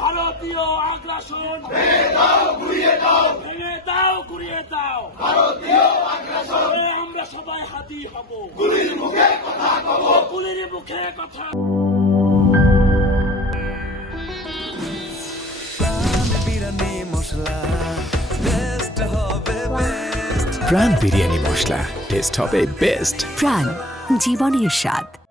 ভারতীয় আগ্রাসন ভেঙে দাও, ঘুরিয়ে দাও। ভারতীয় আগ্রাসন আমরা সবাই হাতি হব, গুলির মুখে কথা। প্রাণ বিরিয়ানি মশলা টেস্ট হবে বেস্ট। প্রাণ জীবনের স্বাদ।